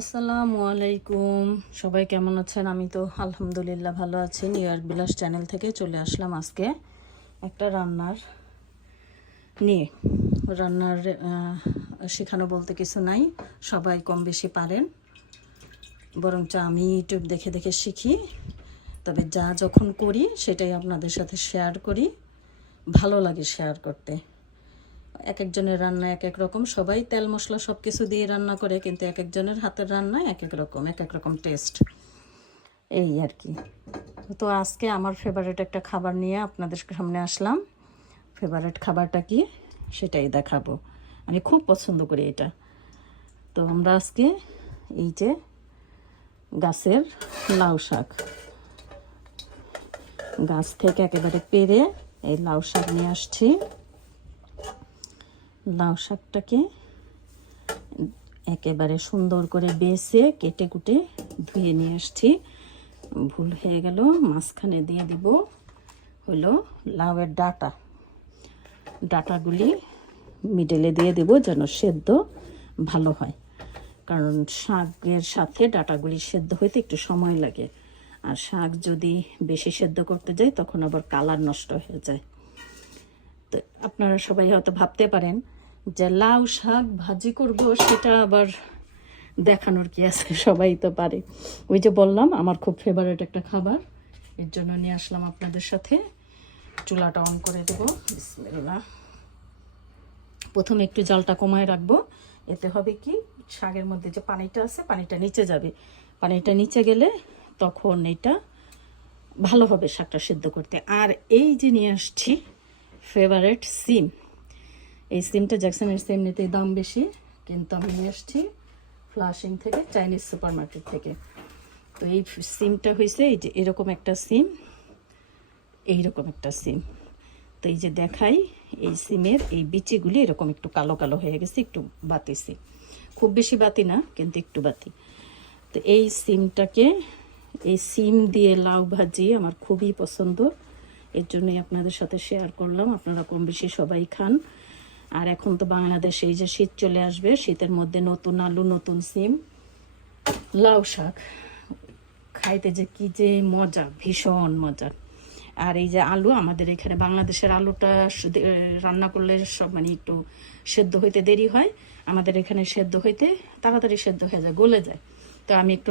আসসালামু আলাইকুম। সবাই কেমন আছেন? আমি তো আলহামদুলিল্লাহ ভালো আছি। নিউ ইয়র্ক বিলাস চ্যানেল থেকে চলে আসলাম আজকে একটা রান্নার নিয়ে। রান্নার শেখানো বলতে কিছু নাই। সবাই কম বেশি পারেন। বরঞ্চ আমি ইউটিউব দেখে দেখে শিখি। তবে যা যখন করি, সেটাই আপনাদের সাথে শেয়ার করি। ভালো লাগে শেয়ার করতে। এক একজনের রান্না এক এক রকম। সবাই তেল মশলা সব কিছু দিয়ে রান্না করে, কিন্তু এক একজনের হাতের রান্না এক এক রকম, এক এক রকম টেস্ট এই আর কি। তো আজকে আমার ফেভারিট একটা খাবার নিয়ে আপনাদের সামনে আসলাম। ফেভারিট খাবারটা কি? সেটাই দেখাবো। আমি খুব পছন্দ করি এটা। তো আমরা আজকে এই যে গাছের লাউ শাক। গাছ থেকে একেবারে পেরে এই লাউ শাক নিয়ে আসছি। লাউ শাকটাকে একেবারে সুন্দর করে বেছে কেটে কুটে ধুয়ে নিয়ে আসছি। ভুল হয়ে গেল, মাঝখানে দিয়ে দিব হলো লাউয়ের ডাটা। ডাটাগুলি মিডলে দিয়ে দেব যেন সেদ্ধ ভালো হয়, কারণ শাকের সাথে ডাটাগুলি সেদ্ধ হইতে একটু সময় লাগে। আর শাক যদি বেশি সেদ্ধ করতে যাই তখন আবার কালার নষ্ট হয়ে যায়। তো আপনারা সবাই হয়তো ভাবতে পারেন যে লাউ শাক ভাজি করব, সেটা আবার দেখানোর কি আছে? সবাই তো পারে। ওই যে বললাম, আমার খুব ফেভারেট একটা খাবার। এর জন্য নিয়ে আসলাম আপনাদের সাথে। চুলাটা অন করে দেব। বিসমিল্লাহ। প্রথমে একটু জালটা কমায় রাখব। এতে হবে কি, শাকের মধ্যে যে পানিটা আছে, পানিটা নিচে যাবে। পানিটা নিচে গেলে তখন এটা ভালো হবে শাকটা সিদ্ধ করতে। আর এই যে নিয়ে আসছি ফেভারেট সিম। এই সিমটা জ্যাকসনের সিম নিতে দাম বেশি, কিন্তু আমি নিয়ে আসছি ফ্লাশিং থেকে চাইনিজ সুপার মার্কেট থেকে। তো এই সিমটা হয়েছে এই যে এরকম একটা সিম এইরকম একটা সিম তো এই যে দেখাই, এই সিমের এই বিচিগুলি এরকম একটু কালো কালো হয়ে গেছে, একটু বাতিছি খুব বেশি বাতি না, কিন্তু একটু বাতি। তো এই সিমটাকে এই সিম দিয়ে লাউ ভাজি আমার খুবই পছন্দ। এর জন্যই আপনাদের সাথে শেয়ার করলাম, আপনারা কম বেশি সবাই খান। আর এখন তো বাংলাদেশে এই যে শীত চলে আসবে, শীতের মধ্যে নতুন আলু, নতুন সিম, লাউ শাক। খাইতে যে কি যে মজা, ভীষণ মজা। আর এই যে আলু, আমাদের এখানে বাংলাদেশের আলুটা রান্না করলে সব মানে একটু সেদ্ধ হইতে দেরি হয়। আমাদের এখানে সেদ্ধ হইতে তাড়াতাড়ি সেদ্ধ হয়ে যায়, গলে যায়। তো আমি একটু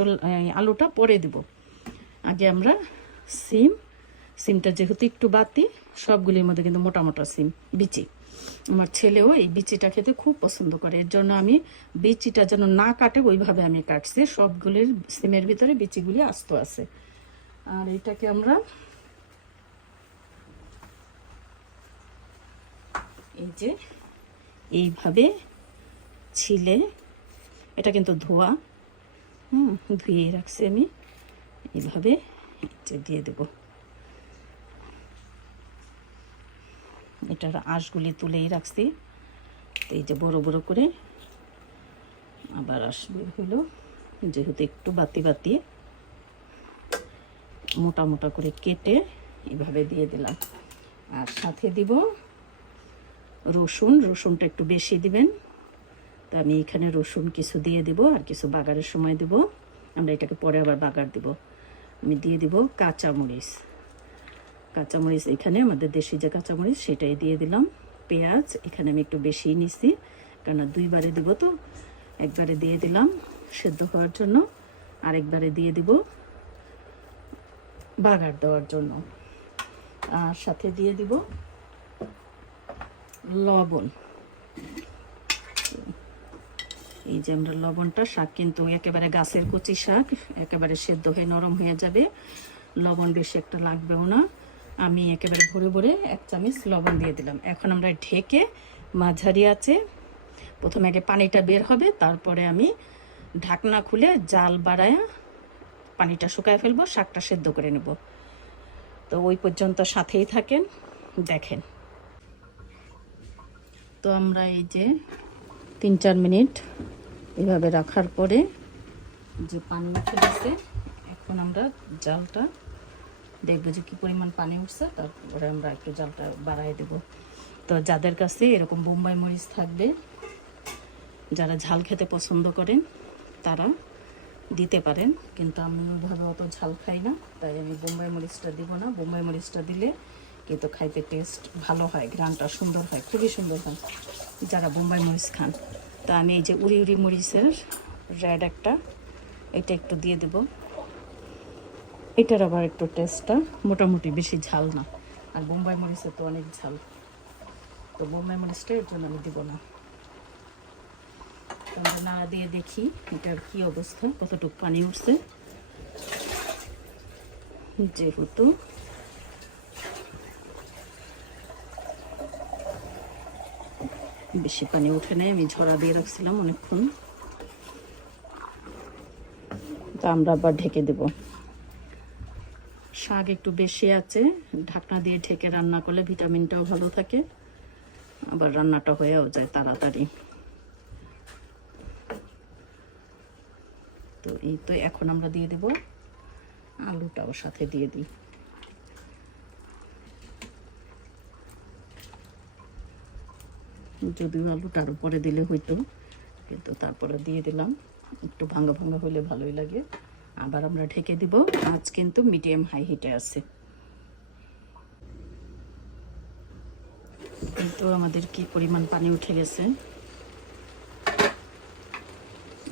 আলুটা পরে দিব। আগে আমরা সিম, সিমটা যেহেতু একটু বাতি, সবগুলির মধ্যে কিন্তু মোটা মোটা সিম, বিচি। আমার ছেলেও এই বিচিটা খেতে খুব পছন্দ করে। এর জন্য আমি বিচিটা যেন না কাটে, ওইভাবে আমি কাটছি। সবগুলির সিমের ভিতরে বিচিগুলি আস্ত আছে। আর এটাকে আমরা এই যে এইভাবে ছিলে, এটা কিন্তু ধোয়া, হুম ধুয়ে রাখছি আমি। এইভাবে দিয়ে দেব। এটার আঁশগুলি তুলেই রাখছি। তো এই যে বড় বড় করে আবার আসবে হলো। যেহেতু একটু বাতি বাতি, মোটা মোটা করে কেটে এইভাবে দিয়ে দিলাম। আর সাথে দিব রসুন, রসুনটা একটু বেশি দিবেন। তো আমি এখানে রসুন কিছু দিয়ে দিব আর কিছু বাগারের সময় দিব। আমরা এটাকে পরে আবার বাগার দিব। আমি দিয়ে দিব কাঁচামরিচ। কাঁচামরিচ এখানে, আমাদের দেশি যে কাঁচামরিচ, সেটাই দিয়ে দিলাম। পেঁয়াজ, এখানে আমি একটু বেশি নিছি কেন দুইবারে দিব তো। একবারে দিয়ে দিলাম সেদ্ধ হওয়ার জন্য, আরেকবারে দিয়ে দিব বাগার দেওয়ার জন্য। আর সাথে দিয়ে দিব লবণ। এই যে আমরা লবণটা, শাক কিন্তু একেবারে গাছের কচি শাক, একেবারে সেদ্ধ হয়ে নরম হয়ে যাবে। লবণ বেশি একটা লাগবেও না। আমি একেবারে ভরে ভরে এক চামচ লবণ দিয়ে দিলাম। এখন আমরা ঢেকে মাঝারি আছে প্রথমে আগে পানিটা বের হবে, তারপরে আমি ঢাকনা খুলে জাল বাড়ায় পানিটা শুকায় ফেলব, শাকটা সেদ্ধ করে নেব। তো ওই পর্যন্ত সাথেই থাকেন, দেখেন। তো আমরা এই যে তিন চার মিনিট এভাবে রাখার পরে যে পানি উঠে এখন আমরা জালটা দেখব যে কী পরিমাণ পানি উঠছে, তারপরে আমরা একটু জালটা বাড়াই দেব। তো যাদের কাছে এরকম বোম্বাই মরিচ থাকবে, যারা ঝাল খেতে পছন্দ করেন, তারা দিতে পারেন। কিন্তু আমি ওইভাবে অত ঝাল খাই না, তাই আমি বোম্বাই মরিচটা দিব না। বোম্বাই মরিচটা দিলে কিন্তু খাইতে টেস্ট ভালো হয় গ্রানটা সুন্দর হয়, খুবই সুন্দর হয়, যারা বোম্বাই মরিচ খান। তা আমি এই যে উড়ি উড়ি মরিচের রেড একটা, এটা একটু দিয়ে দেব। এটার আবার একটু টেস্টটা মোটামুটি বেশি ঝাল না। আর বোম্বাই মরিচে তো অনেক ঝাল। তো বোম্বাই মরিচটা এর জন্য আমি দিব না। নাড়া দিয়ে দেখি এটার কি অবস্থা, কতটুকু পানি উঠছে। যেহেতু বেশি পানি উঠে নেই, আমি ঝরা দিয়ে রাখছিলাম অনেকক্ষণ। তা আমরা আবার ঢেকে দেব। শাক একটু বেশি আছে, ঢাকনা দিয়ে ঢেকে রান্না করলে ভিটামিনটাও ভালো থাকে। আবার রান্নাটা হয়েও যায় তাড়াতাড়ি। তো এই তো এখন আমরা দিয়ে দেব আলুটাও সাথে দিয়ে দিই। যদিও আলুটার উপরে দিলে হইতো, কিন্তু তারপরে দিয়ে দিলাম। একটু ভাঙা ভাঙা হলে ভালোই লাগে। আবার আমরা ঢেকে দিব। আজ কিন্তু মিডিয়াম হাই হিটে আছে। কিন্তু আমাদের কি পরিমাণ পানি উঠে গেছে?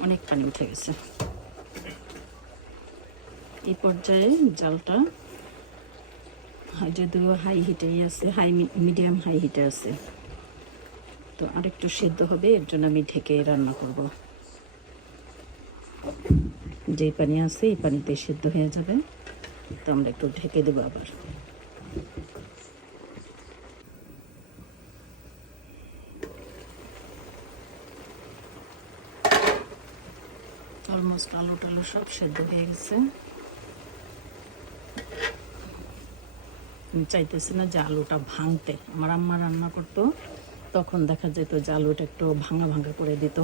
অনেক পানি উঠে গেছে। এই পর্যায়ে জালটা যদিও হাই হিটেই আছে, হাই মিডিয়াম হাই হিটে আছে। তো আরেকটু সেদ্ধ হবে, এর জন্য আমি ঢেকে রান্না করব। যে পানি আছে, এই পানিতে সেদ্ধ হয়ে যাবে। তো আমরা একটু ঢেকে দেবো আবার। অলমোস্ট আলু টালু সব সেদ্ধ হয়ে গেছে। আমি চাইতেছি না যে আলুটা ভাঙতে। আমার আম্মা রান্না করতো, তখন দেখা যেত যে আলুটা একটু ভাঙা ভাঙা করে দিত।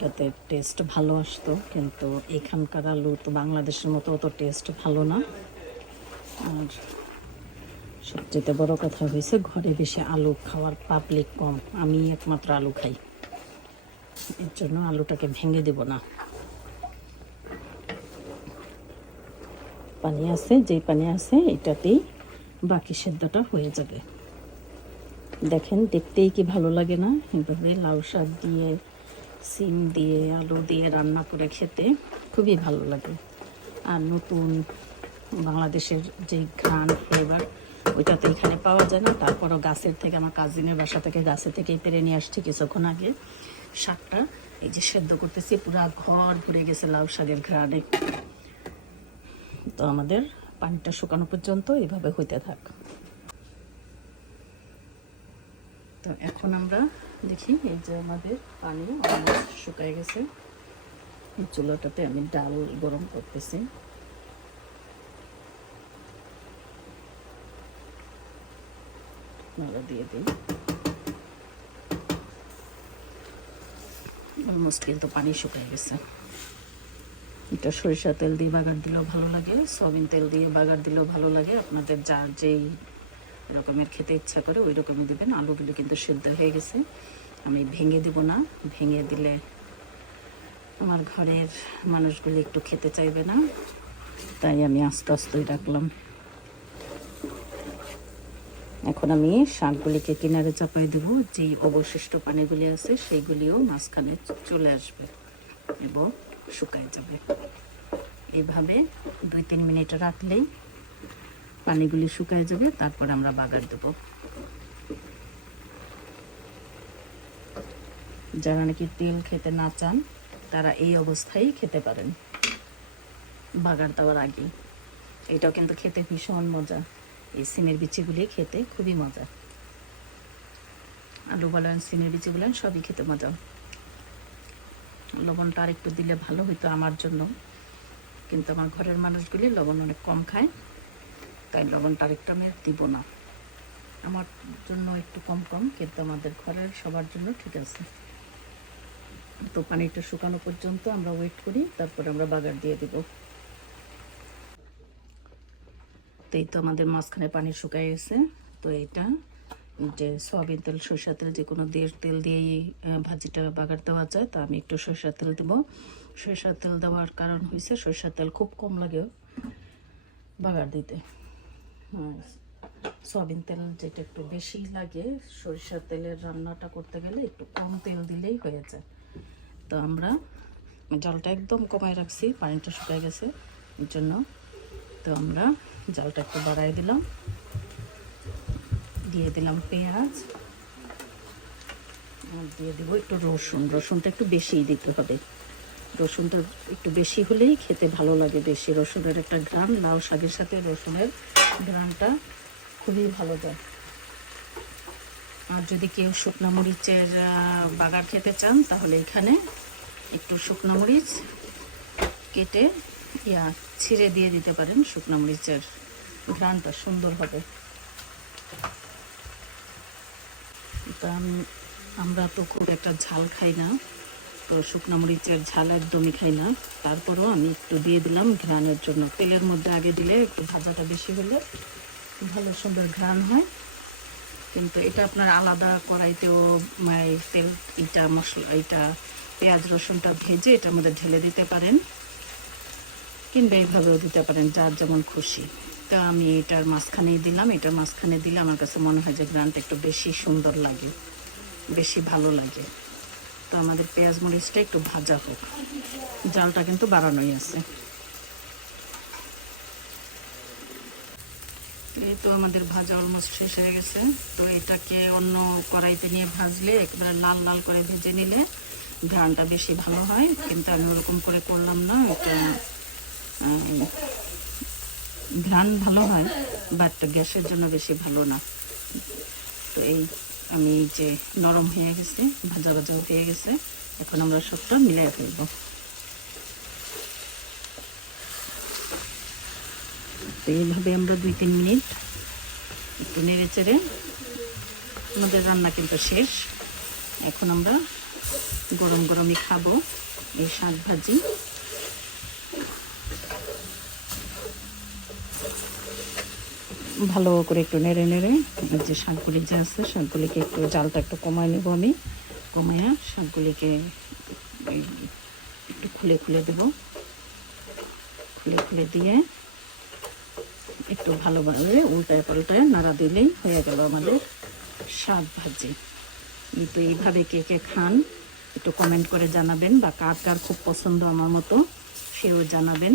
যাতে টেস্ট ভালো আসতো, কিন্তু এখানকার আলু তো বাংলাদেশের মতো অত টেস্ট ভালো না। আর সবচেয়ে বড় কথা হয়েছে, ঘরে বেশি আলু খাওয়ার পাবলিক কম। আমি একমাত্র আলু খাই। এর জন্য আলুটাকে ভেঙে দেব না। পানি আছে, যেই পানি আছে, এটাতেই বাকি সেদ্ধটা হয়ে যাবে। দেখেন, দেখতেই কি ভালো লাগে না? এভাবে লাউ শাক দিয়ে সিম দিয়ে, আলু দিয়ে রান্না করে খেতে খুবই ভালো লাগে। আর নতুন বাংলাদেশের যে ঘ্রাণ ফ্লেভার ওইটা তো এখানে পাওয়া যায় না। তারপরও গাছের থেকে, আমার কাজিনের বাসা থেকে গাছের থেকেই পেরে নিয়ে আসছি কিছুক্ষণ আগে। শাকটা এই যে সেদ্ধ করতেছি, পুরা ঘর ভরে গেছে লাউ শাকের ঘ্রাণে। তো আমাদের পানিটা শুকানো পর্যন্ত এভাবে হইতে থাক। তো এখন আমরা দেখি, এই যে আমাদের পানি অলমোস্ট শুকায় গেছে। চুলাটাতে আমি ডাল গরম করতেছি। নাড়া দিয়ে দিই। অলমোস্ট কিন্তু পানি শুকায় গেছে। এটা সরিষা তেল দিয়ে বাগার দিলেও ভালো লাগে, সয়াবিন তেল দিয়ে বাগার দিলেও ভালো লাগে। আপনাদের যার যেই রকমের খেতে ইচ্ছা করে ওই রকমই দেবেন। আলুগুলো কিন্তু সেদ্ধ হয়ে গেছে। আমি ভেঙে দিব না। ভেঙে দিলে আমার ঘরের মানুষগুলি একটু খেতে চাইবে না। তাই আমি আস্তে আস্তেই রাখলাম। এখন আমি শাকগুলিকে কিনারে চাপাই দেবো। যেই অবশিষ্ট পানিগুলি আছে, সেইগুলিও মাঝখানে চলে আসবে এবং শুকায় যাবে। এইভাবে দুই তিন মিনিট রাখলেই পানিগুলি শুকায় যাবে, তারপর আমরা বাগার দেব। যারা নাকি তেল খেতে না চান, তারা এই অবস্থায় খেতে পারেন। বাগার দেওয়ার আগে। এটাও কিন্তু খেতে ভীষণ মজা। এই সিমের বিচিগুলি খেতে খুবই মজা। আলু বলেন, সিমের বিচি বলেন, সবই খেতে মজা। লবণটা আর একটু দিলে ভালো হইতো আমার জন্য। কিন্তু আমার ঘরের মানুষগুলি লবণ অনেক কম খায়। তাই লবণটা আরেকটা আমি দিব না। আমার জন্য একটু কম কম, কিন্তু আমাদের ঘরের সবার জন্য ঠিক আছে। তো পানিটা শুকানো পর্যন্ত আমরা ওয়েট করি, তারপরে আমরা বাগার দিয়ে দিব। তো এই তো আমাদের মাঝখানে পানি শুকায় গেছে। তো এটা যে সয়াবিন তেল, সরষা তেল, যে কোনো দিয়ে তেল দিয়েই ভাজিটা বাগার দেওয়া যায়, তো আমি একটু সরষা তেল দেবো। সরিষার তেল দেওয়ার কারণ হয়েছে সরিষার তেল খুব কম লাগে বাগার দিতে। সয়াবিন তেল যেটা একটু বেশি লাগে, সরিষার তেলের রান্নাটা করতে গেলে একটু কম তেল দিলেই হয়ে যায়। তো আমরা জলটা একদম কমায় রাখছি, পানিটা শুকায় গেছে এর জন্য। তো আমরা জলটা একটু বাড়াই দিলাম। দিয়ে দিলাম পেঁয়াজ। আর দিয়ে দেবো একটু রসুন, রসুনটা একটু বেশিই দিতে হবে। রসুনটা একটু বেশি হলেই খেতে ভালো লাগে বেশি। রসুনের একটা ঘ্রাণ, লাউ শাকের সাথে রসুনের ঘ্রাণটা খুবই ভালো যায় আর যদি কেউ শুকনো মরিচের বাগার খেতে চান, তাহলে এখানে একটু শুকনো মরিচ কেটে, ইয়া, ছিঁড়ে দিয়ে দিতে পারেন। শুকনো মরিচের ঘ্রাণটা সুন্দর হবে। তা আমরা তো খুব একটা ঝাল খাই না। তো শুকনো মরিচের ঝাল একদমই খাই না। তারপরও আমি একটু দিয়ে দিলাম ঘ্রাণের জন্য। তেলের মধ্যে আগে দিলে একটু ভাজাটা বেশি হলে ভালো সুন্দর ঘ্রাণ হয়। কিন্তু এটা আপনার আলাদা কড়াইতেও তেল এটা মশলা এটা পেঁয়াজ, রসুনটা ভেজে এটার মধ্যে ঢেলে দিতে পারেন। কিংবা এইভাবেও দিতে পারেন, যার যেমন খুশি। তো আমি এটার মাঝখানেই দিলাম। এটার মাঝখানে দিলে আমার কাছে মনে হয় যে গ্রানটা একটু বেশি সুন্দর লাগে, বেশি ভালো লাগে। তো আমাদের পেঁয়াজ মরিচটা একটু ভাজা হোক। জালটা কিন্তু বাড়ানোই আছে। এই তো আমাদের ভাজা অলমোস্ট শেষ হয়ে গেছে। তো এটাকে অন্য কড়াইতে নিয়ে ভাজলে একবারে লাল লাল করে ভেজে নিলে ঘ্রানটা বেশি ভালো হয়। কিন্তু আমি ওরকম করে করলাম না এটা ঘ্রাণ ভালো হয় বাট গ্যাসের জন্য বেশি ভালো না। তো এই আমি যে নরম হয়ে গেছে, ভাজা ভাজা হয়ে গেছে, এখন আমরা সবটা মিলাই ফেলব। এইভাবে আমরা দুই তিন মিনিট একটু নেড়ে চেড়ে আমাদের রান্না কিন্তু শেষ। এখন আমরা গরম গরমই খাব এই শাক ভাজি। ভালো করে একটু নেড়ে নেড়ে যে শাকগুলি যে আছে, শাকগুলিকে একটু জালটা একটু কমায় নেব আমি। কমায়া শাকগুলিকে একটু খুলে খুলে দেব। খুলে খুলে দিয়ে একটু ভালোভাবে উল্টায় পাল্টায় নাড়া দিলেই হয়ে গেল আমাদের শাক ভাজি। কিন্তু এইভাবে কে কে খান একটু কমেন্ট করে জানাবেন বা কার কার খুব পছন্দ আমার মতো সেও জানাবেন।